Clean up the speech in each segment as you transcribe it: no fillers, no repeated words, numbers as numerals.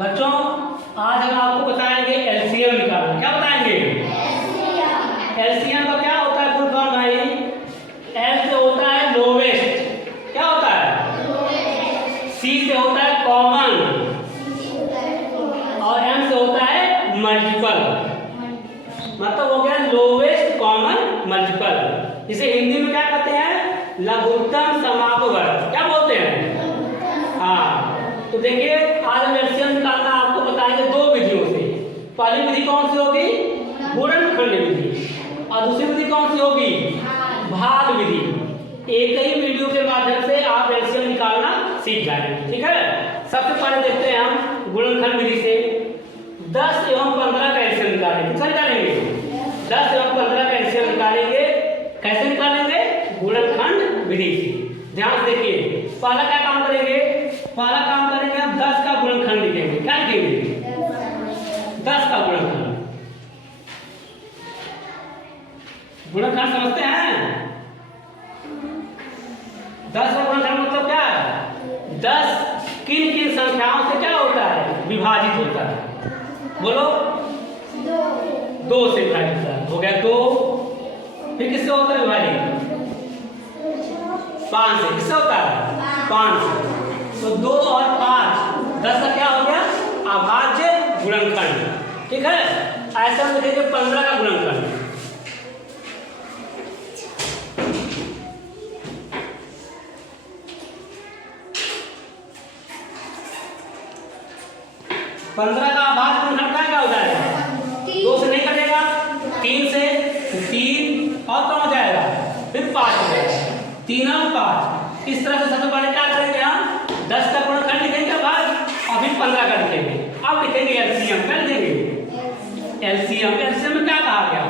बच्चों आज हम आपको बताएंगे एलसीएम निकालना। क्या बताएंगे? एलसीएम का क्या होता है फुल फॉर्म भाई? एल से होता है लोवेस्ट, क्या होता है? सी से होता है कॉमन, और एम से होता है मल्टीपल। मतलब हो गया लोवेस्ट कॉमन मल्टीपल। इसे हिंदी में क्या कहते हैं? लघुत्तम समापवर्ग। क्या बोलते हैं? हाँ, तो देखिए आज हम एलसीएम निकालना आपको बताएंगे दो विधियों से। पहली विधि कौन सी होगी? गुणनखंड विधि। और दूसरी विधि कौन सी होगी? भाग विधि। एक ही वीडियो के माध्यम से आप एलसीएम निकालना सीख जाएंगे। ठीक है, सबसे पहले देखते हैं हम गुणनखंड विधि से 10 एवं 15 का एलसीएम निकालेंगे। कितना निकालेंगे? 10 एवं 15 का एलसीएम निकालेंगे। कैसे निकालेंगे? गुणनखंड विधि से। ध्यान से देखिए, पहला क्या काम करेंगे? पहला काम करेंगे हम 10 का गुणनखंड लिखेंगे। क्या लिखेंगे? 10 का गुणनखंड। गुणनखंड समझते हैं? 10 का गुणनखंड मतलब क्या है? 10 किन किन संख्याओं से क्या होता है? विभाजित होता है। बोलो। 2 से विभाजित होता है। हो गया 2। फिर किससे होता है विभाजित? 5 से। किससे होता है? 5 से। तो 2 और 5 10 का क्या हो गया? अभाज्य गुणनखंड। ठीक है, ऐसा हम लिखेंगे 15 का गुणनखंड। 15 का अभाज्य गुणनखंड क्या हो जाएगा? 2 से नहीं कटेगा, 3 से, 3 और कौन हो जाएगा? फिर 5 हो जाएगा। 3 और 5। इस तरह से सबसे पहले क्या करेंगे हम? 10 का गुणनखंड लिखेंगे अभाज्य, और फिर 15 का लिखेंगे। अब लिखेंगे एलसीएम। क्या लिखेंगे? एलसीएम। एलसीएम में क्या कहा गया?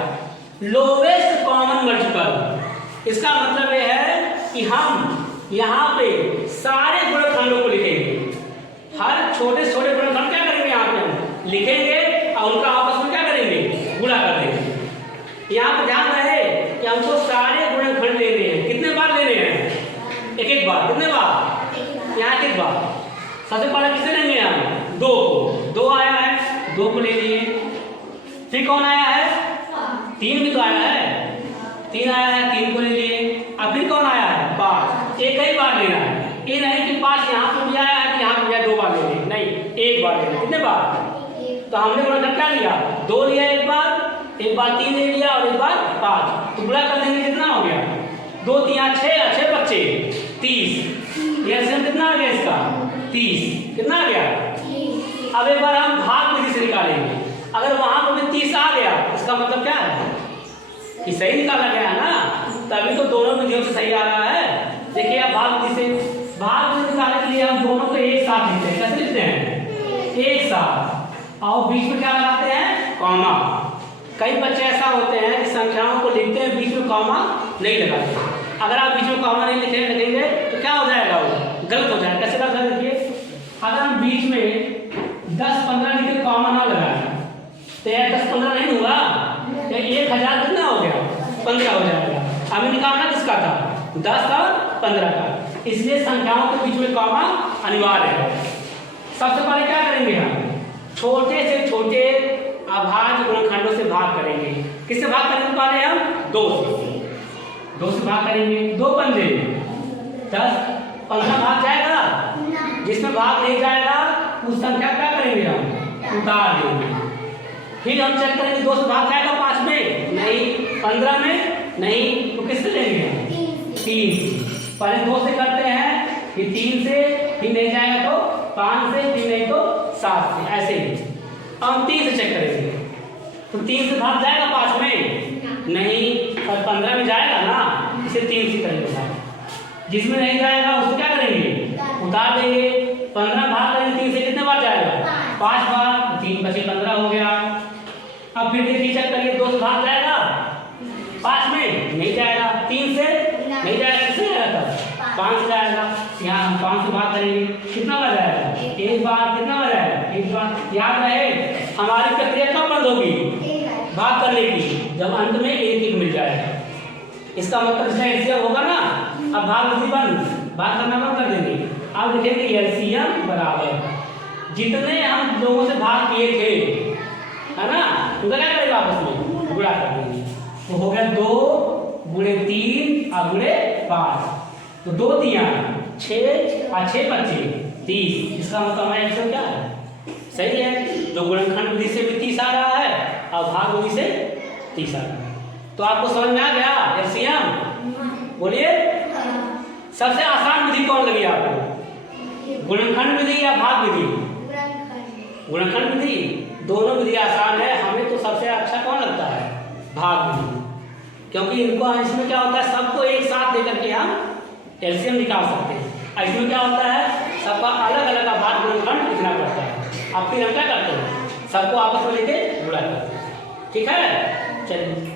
Lowest common multiple. इसका मतलब यह है कि हम यहाँ पे सारे गुणनखंडों को लिखेंगे। हर छोटे छोटे गुणनखंड क्या करेंगे? यहाँ पे हम लिखेंगे और उनका आपस में क्या करेंगे? गुणा कर देंगे। यहाँ पे ध्यान रहे कि हमको सारे गुणनखंड लेने हैं। कितने बार लेने हैं? एक एक बार। कितने बार? यहाँ एक बार। सबसे पहले किसे लेंगे हम? 2 को। 2 आया है, 2 को ले लिए। फिर कौन आया है? 3 भी तो आया है। 3 आया है, 3 को ले लिए। अब फिर कौन आया है? 5। एक ही बार लेना है। ये नहीं कि 5 यहाँ पे भी आया है कि यहाँ पे भी आया, 2 बार लेने। नहीं, एक बार लेना। कितने बार? तो हमने गुणनखंड क्या लिया? 2 लिया एक बार 3 ले लिया, और एक बार 5। तो गुणा कर देंगे। कितना हो गया? 2 3 6, 6 बच्चे 30। ये एलसीएम कितना आ गया इसका? 30। कितना आ गया? अब एक बार हम भाग विधि से निकालेंगे। अगर वहां पर भी 30 आ गया, इसका मतलब क्या है? कि सही निकाला गया है ना। तभी तो दोनों विधियों से सही आ रहा है। देखिए अब भाग विधि से, भाग विधि निकालने के लिए हम दोनों को एक साथ लिखते हैं। कैसे लिखते हैं? एक साथ, और बीच में क्या लगाते हैं? कॉमा। कई बच्चे ऐसा होते हैं कि संख्याओं को लिखते हैं, बीच में कॉमा नहीं लगाते। अगर आप बीच में कॉमा नहीं लिखेंगे तो क्या हो जाएगा? वो गलत हो जाएगा। कैसे गलत है? देखिए, अगर हम बीच में 10 15 लिखे कॉमा ना लगाए तो यह 10 15 नहीं हुआ, तो 1000 कितना हो गया? 15 हो जाएगा। हमें निकालना किसका था? 10 और 15 का। इसलिए संख्याओं के बीच में कॉमा अनिवार्य है। सबसे पहले क्या करेंगे हम? छोटे से छोटे अभाज्य गुणनखंडों से भाग करेंगे। किससे भाग करेंगे? पहले हम 2 से भाग करेंगे। 2 पंजे 10, 15 भाग जाएगा। जिसमें भाग नहीं जाएगा उस संख्या क्या करेंगे? हम उतार देंगे। फिर हम चेक करेंगे 2 से भाग जाएगा 5 में? नहीं। 15 में? नहीं। तो किससे लेंगे? 3। पहले 2 से करते हैं, फिर 3 से, फिर नहीं जाएगा तो 5 से, फिर नहीं तो 7 से। ऐसे ही हम 3 से चेक करेंगे। तो 3 से भाग जाएगा 5 में? नहीं। और 15 में जाएगा ना, इसे 3 से करेंगे। जिसमें नहीं जाएगा उसको क्या करेंगे? उतार देंगे। 15 भाग करेंगे 3 से, कितने बार जाएगा? 5 बार। 3 बचे 15 हो गया। अब फिर देखिए चेक करिए, 2 से भाग जाएगा 5 में? नहीं जाएगा। 3 से नहीं जाएगा। किससे जाएगा? 5 से जाएगा। यहाँ हम 5 से भाग करेंगे, कितना बार जाएगा? 1 बार। कितना बार जाएगा? 1 बार। याद रहे हमारी प्रक्रिया कब बंद होगी? भाग करने की, जब अंत में 1 1 मिल जाएगा। इसका मतलब इसमें एलसीएम होगा ना। अब भाग विधि बंद, भाग करना बंद कर देंगे। अब लिखेंगे एलसीएम बराबर जितने हम लोगों से भाग किए थे, है ना, उनका क्या करेगा आपस में गुणा कर देंगे। तो हो गया 2 गुणे 3 और गुणे 5, तो 2 दिया 6 और 6 बचे 30। इसका मतलब हमारा आंसर क्या है? सही है, जो गुणनखंड विधि से भी 30 आ रहा है और भाग विधि से 30 आ रहा है। तो आपको समझ में आ गया एलसीएम? बोलिए, सबसे आसान विधि कौन लगी आपको, गुणनखंड विधि या भाग विधि? गुणनखंड विधि। दोनों विधि आसान है, हमें तो सबसे अच्छा कौन लगता है? भाग विधि, क्योंकि इनको इसमें क्या होता है, सबको एक साथ लेकर के हम एलसीएम निकाल सकते हैं। इसमें क्या होता है, सबका अलग अलग का भाग गुणनखंड लिखना पड़ता है। अब फिर हम क्या करते हैं, सबको आपस में लेके गुणा करते हैं। ठीक है, चलिए।